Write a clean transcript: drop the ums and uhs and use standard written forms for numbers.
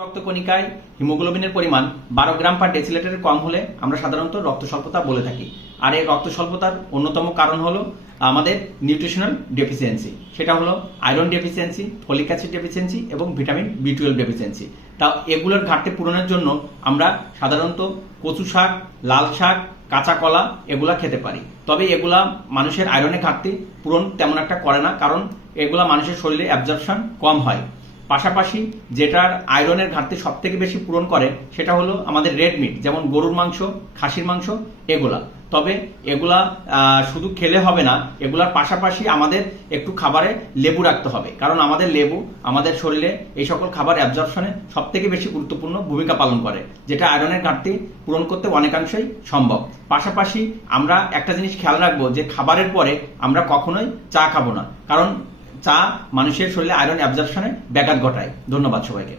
রক্তকণিকায় হিমোগ্লোবিনের পরিমাণ 12 গ্রাম পার ডেসিলিটারের কম হলে আমরা সাধারণত রক্ত স্বল্পতা বলে থাকি। আর এই রক্ত স্বল্পতার অন্যতম কারণ হলো আমাদের নিউট্রিশনাল ডেফিসিয়েন্সি। সেটা হলো iron deficiency, folic acid deficiency এবং ভিটামিন B12 ডেফিসিয়েন্সি। তা এগুলোর ঘাটতি পূরণের জন্য আমরা সাধারণত কচু শাক, লাল শাক, কাঁচা কলা এগুলা খেতে পারি। তবে এগুলা মানুষের আয়রনের ঘাটতি পূরণ তেমন একটা করে না, কারণ এগুলা মানুষের শরীরে অ্যাবজর্পশন কম হয়। পাশাপাশি যেটার আয়রনের ঘাটতি সব থেকে বেশি পূরণ করে সেটা হলো আমাদের রেড মিট, যেমন গরুর মাংস, খাসির মাংস এগুলা। তবে এগুলা শুধু খেলে হবে না, এগুলার পাশাপাশি আমাদের একটু খাবারে লেবু রাখতে হবে, কারণ আমাদের লেবু আমাদের শরীরে এই সকল খাবার অ্যাবজর্পশনে সব থেকে বেশি গুরুত্বপূর্ণ ভূমিকা পালন করে, যেটা আয়রনের ঘাটতি পূরণ করতে অনেকাংশেই সম্ভব। পাশাপাশি আমরা একটা জিনিস খেয়াল রাখবো যে খাবারের পরে আমরা কখনোই চা খাবো না, কারণ চা মানুষের শরীরে আয়রন অ্যাবজর্পশনে ব্যাঘাত ঘটায়। ধন্যবাদ সবাইকে।